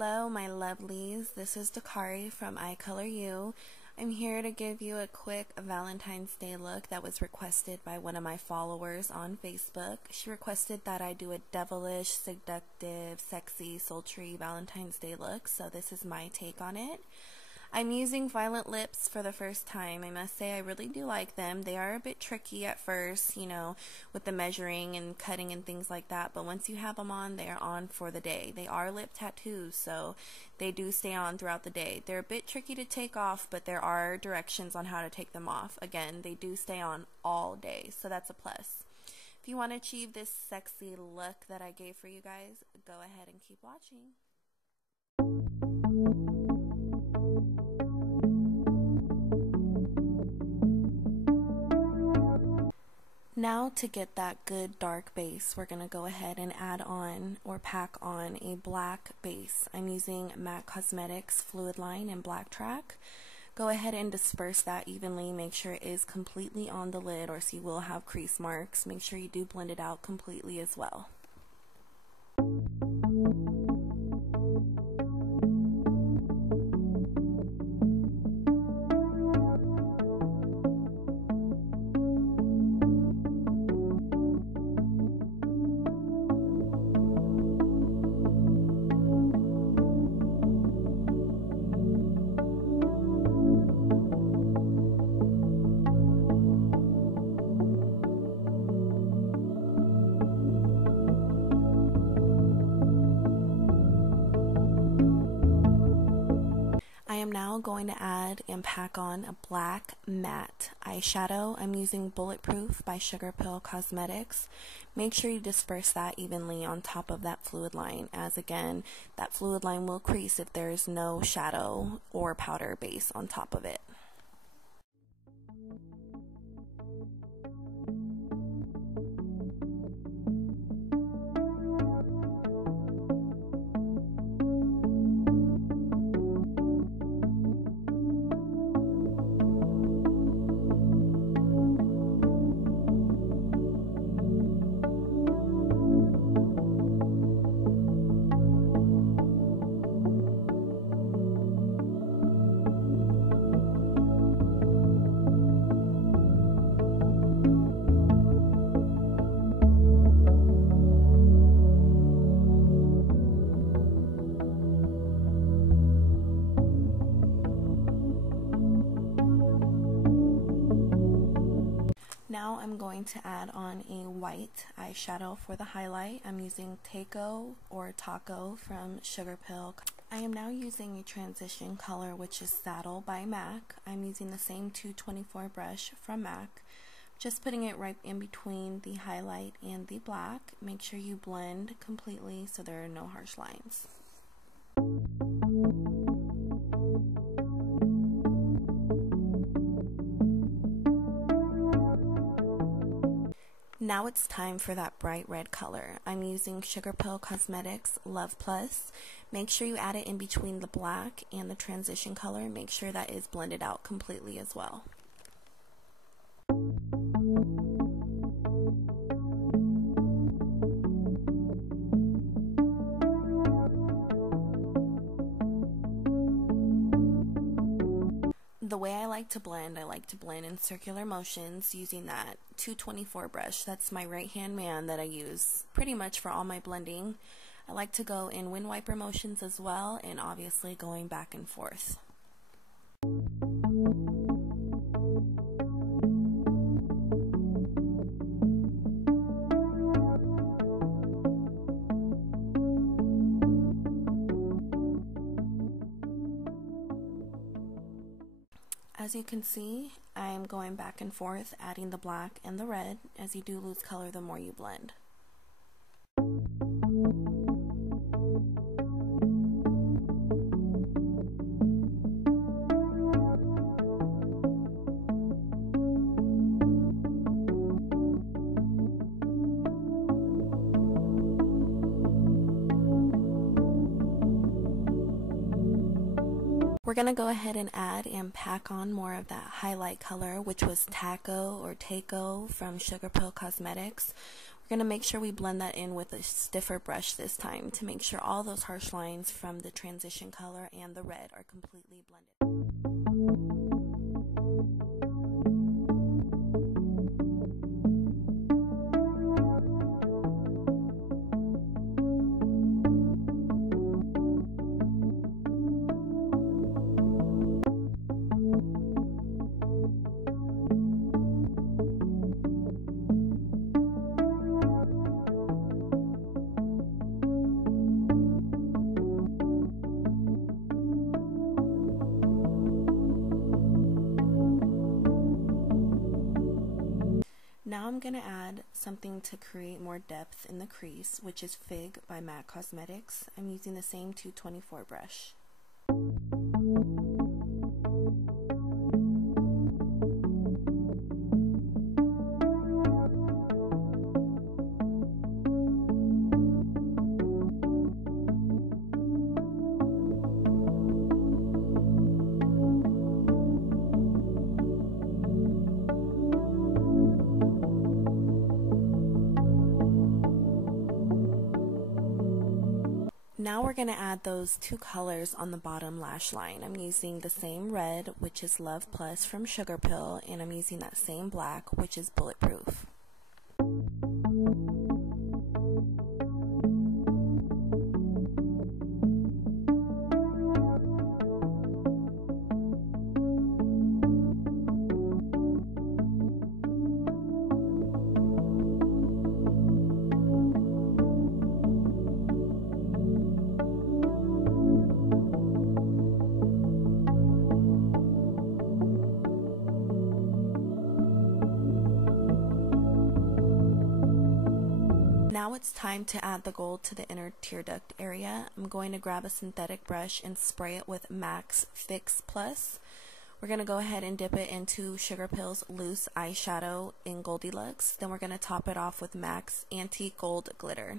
Hello my lovelies, this is Daquari from iColorYou. I'm here to give you a quick Valentine's Day look that was requested by one of my followers on Facebook. She requested that I do a devilish, seductive, sexy, sultry Valentine's Day look, so this is my take on it. I'm using Violet Lips for the first time. I must say I really do like them. They are a bit tricky at first, you know, with the measuring and cutting and things like that, but once you have them on, they are on for the day. They are lip tattoos, so they do stay on throughout the day. They're a bit tricky to take off, but there are directions on how to take them off. Again, they do stay on all day, so that's a plus. If you want to achieve this sexy look that I gave for you guys, go ahead and keep watching. Now to get that good dark base, we're going to go ahead and add on or pack on a black base. I'm using MAC Cosmetics Fluidline and Blacktrack. Go ahead and disperse that evenly. Make sure it is completely on the lid or else you will have crease marks. Make sure you do blend it out completely as well. I am now going to add and pack on a black matte eyeshadow. I'm using Bulletproof by SugarPill Cosmetics. Make sure you disperse that evenly on top of that fluid line, as again, that fluid line will crease if there is no shadow or powder base on top of it. Now I'm going to add on a white eyeshadow for the highlight. I'm using Taco or Taco from SugarPill. I am now using a transition color, which is Saddle by MAC. I'm using the same 224 brush from MAC. Just putting it right in between the highlight and the black. Make sure you blend completely so there are no harsh lines. Now it's time for that bright red color. I'm using SugarPill Cosmetics Love Plus. Make sure you add it in between the black and the transition color. Make sure that is blended out completely as well. The way I like to blend in circular motions using that 224 brush. That's my right hand man that I use pretty much for all my blending. I like to go in wind wiper motions as well, and obviously going back and forth. As you can see, I am going back and forth, adding the black and the red. As you do lose color, the more you blend. We're going to go ahead and add and pack on more of that highlight color, which was Taco or Taco from SugarPill Cosmetics. We're We're going to make sure we blend that in with a stiffer brush this time to make sure all those harsh lines from the transition color and the red are completely blended. Now I'm going to add something to create more depth in the crease, which is Fig by MAC Cosmetics. I'm using the same 224 brush. Now we're going to add those two colors on the bottom lash line. I'm using the same red, which is Love Plus from SugarPill, and I'm using that same black, which is Bulletproof. Now it's time to add the gold to the inner tear duct area. I'm going to grab a synthetic brush and spray it with MAC's Fix Plus. We're going to go ahead and dip it into SugarPill's loose eyeshadow in Goldilux. Then we're going to top it off with MAC's Antique Gold Glitter.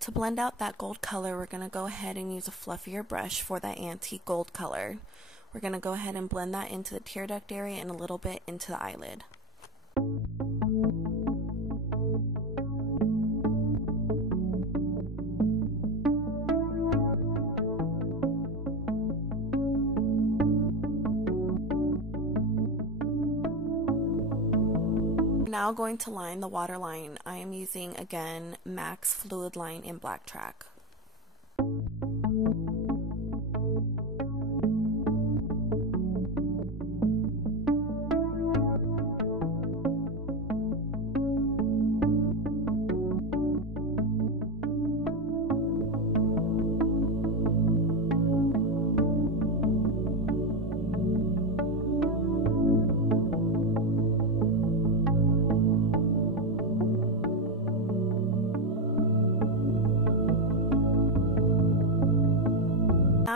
To blend out that gold color, we're going to go ahead and use a fluffier brush for that antique gold color. We're going to go ahead and blend that into the tear duct area and a little bit into the eyelid. Now going to line the waterline. I am using again MAC's Fluidline in Blacktrack.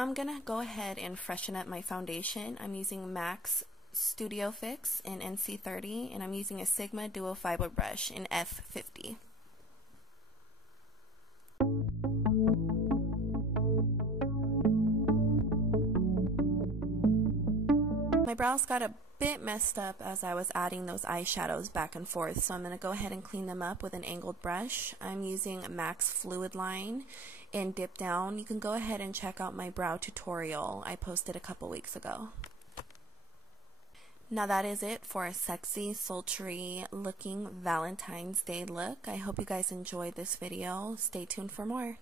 I'm gonna go ahead and freshen up my foundation. I'm using MAC's Studio Fix in NC30, and I'm using a Sigma Duo Fiber brush in F50. My brows got a bit messed up as I was adding those eyeshadows back and forth, so I'm going to go ahead and clean them up with an angled brush. I'm using MAC's Fluidline in Dip Down. You can go ahead and check out my brow tutorial I posted a couple weeks ago. Now that is it for a sexy, sultry looking Valentine's Day look. I hope you guys enjoyed this video. Stay tuned for more.